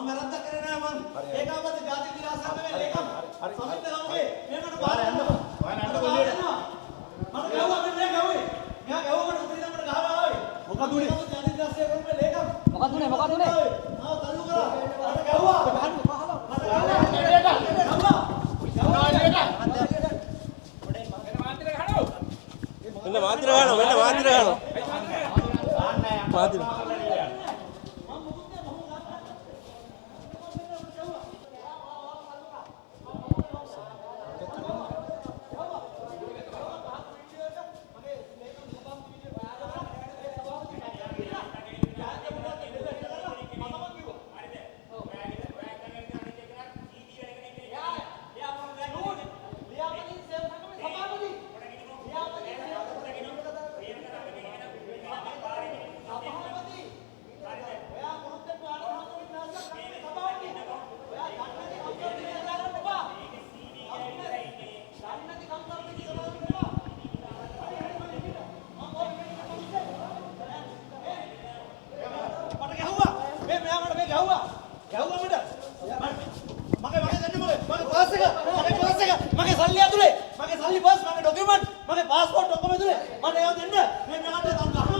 මම වැරද්දක් කරේ නෑ මං. ඒකාබද්ධ ජාතික විලාස සංගමේ ලේකම්. සමිත ගමගේ මේකට බාර යනවා. මට ගැහුවා මෙන්න ගැහුවේ. මෙයා ගැහුවා මට උදේ ඉඳන් මට ගහලා ආවේ. මොකද උනේ? ජාතික විලාස සංගමේ ලේකම්. මොකද උනේ? ආව තල්ලු කරා. මට ගැහුවා. මට මෙන්න මාත්‍ර ගන්නවා. මාත්‍ර. මගේ සල්ලි ඇතුලේ මගේ සල්ලි බස් මගේ ડોකියුමන්ට් මගේ પાස්පෝර්ට් ඔක්කොම ඇතුලේ මට ඒවා දෙන්න මේ මෙයාට තම ගහනවා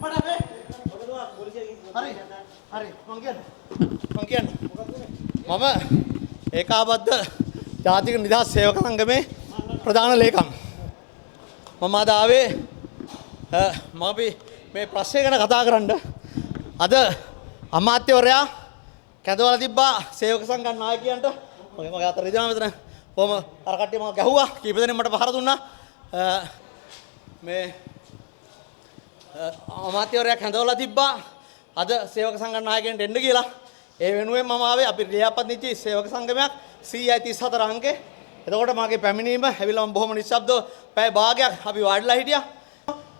මට මේ හරි මං කියන්නේ මම ඒකාබද්ධ ජාතික නිදහස් සේවක සංගමේ ප්‍රධාන ලේකම් මම අද ආවේ මම අපි මේ ප්‍රශ්නය ගැන කතා කරන්න අද අමාත්‍යවරයා කැඳවලා තිබ්බා සේවක සංගම් නායකයන්ට මගේ අතර ඉදලා මෙතන කොහම අර කට්ටිය මම ගැහුවා කීප දෙනෙක් මට පහර දුන්නා මේ අමාත්‍යවරයා කැඳවලා තිබ්බා අද සේවක සංගම් නායකයන්ට එන්න කියලා ඒ වෙනුවෙන් මම ආවේ අපි ලියාපදිංචි සේවක සංගමයක් 134 අංකේ එතකොට මගේ පැමිණීම ඇවිල්ලා මම බොහොම නිශ්ශබ්දව පැය භාගයක් අපි වාඩිලා හිටියා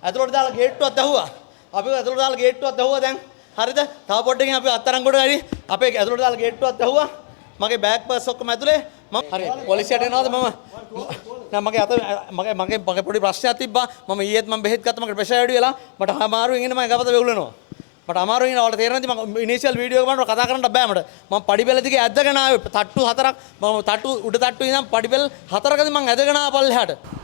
ඇතුළට දාලා ගේට්ටුවක් දැහුවා අපි ඇතුළට දාලා ගේට්ටුවක් දැහුවා දැන් හරිද තව පොඩ්ඩකින් අපි අත්තරංගොඩ ගනි අපේ ඇතුළට දාලා ගේට්ටුවක් දැහුවා මගේ බෑග් පර්ස් ඔක්කොම ඇතුලේ මම හරි පොලිසියට එනවාද මම නෑ මගේ අත මගේ පොඩි ප්‍රශ්නයක් තිබ්බා මම ඊයේත් මම බෙහෙත් ගත්තා මගේ ප්‍රෙෂර් වැඩි වෙලා මට අමාරුවෙන් ඉන්න මම ගපත වෙවුලනවා මට අමාරුවෙන් ඉන්න ඔයාලට තේරෙන්නේ නැති මම ඉනිෂියල් වීඩියෝ එක බලනකොට කතා කරන්න බෑ මට මම පඩිපෙළ දිගේ ඇද්දගෙන ආවේ තට්ටු හතරක් මම තට්ටු උඩ තට්ටු ඉඳන් පඩිපෙළ හතරකදී මම ඇදගෙන ආව පල්ලෙහාට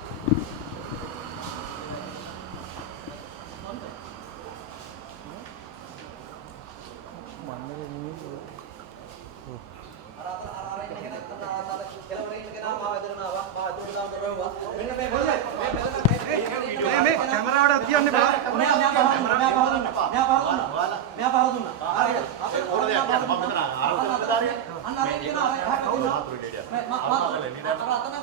මේ කැමරාවට තියන්නේ බා. මෙයා පහර දුන්නා. මෙයා පහර දුන්නා. හරියට. අපේ ඕනේ යන්න මම මෙතන ආරම්භදාරිය. අන්න අර කියන අර එහාට දුන්නා.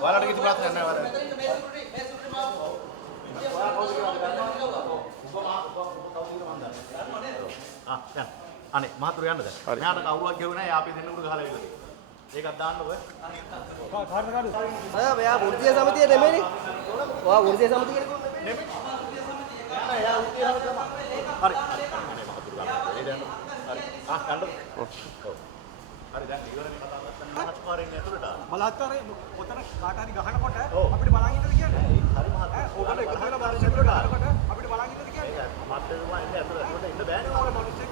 ඔයාලට කිසි ප්‍රශ්නයක් නැහැ වල. මෙතන මේ සුටි මාව. ඔයා කවුද කියලා ගන්නවා. ඔබ කවුද කියලා මන් දන්නේ. යන්න. අනේ මහතුරු යන්නද? මෙයාට කවුරුවක් ගෙවුවේ නැහැ. යාපි දෙන්නෙකුට ගහලා ඉවරයි. ඒකක් දාන්න ඔය. කාට කාට. මෙයා වෘත්තීය සමිතිය නෙමෙයිනේ. ඔයා වෘත්තීය සමිතිය කියන්නේ නෙමෙයි. එයා වෘත්තීය සමිතිය තමයි. හරි. අනේ මහතුරු ගන්න. ඒ දැන් හරි. ගන්න. ඔව්. හරි දැන් ඉවරනේ කතා කරන්න බලහත්කාරයෙන් ඇතුළට. බලහත්කාරයෙන් ඔතන කාට හරි ගහනකොට අපිට බලන් ඉන්නද කියන්නේ? හරි මහත්තයා. ඕගොල්ලෝ එකතු වෙලා බලන් ඉන්නකොට අපිට බලන් ඉන්නද කියන්නේ? මහත්තයා ඉන්නේ ඇතුළට. ඒකට ඉන්න බෑනේ.